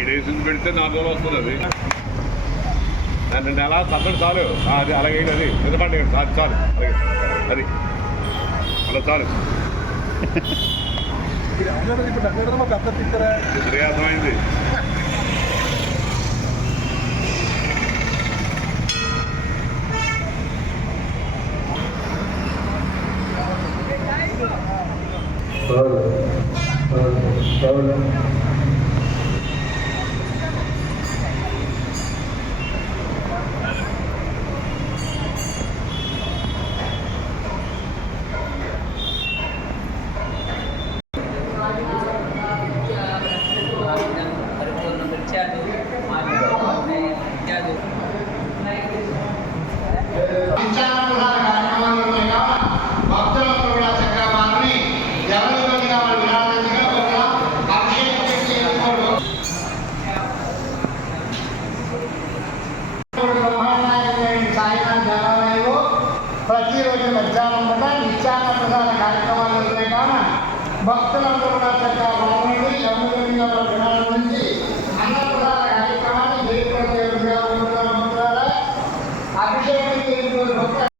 ఈడేసింది పెడితే 4 రోజులు వస్తుంది అది. దాన్ని నెల తప్పని చాలు. అది అలాగే అది నిజమండి చాలు చాలు అలాగే అది అలా చాలు. ఇప్పుడే అర్థమైంది. ప్రతిరోజు మధ్యాహ్నం కూడా నిత్యాన్న ప్రధాన కార్యక్రమాలు ఉంటాయి కావున భక్తులందరూ కూడా చక్కగా బాగుండి 9 గంటల దినాల నుంచి అన్న ప్రధాన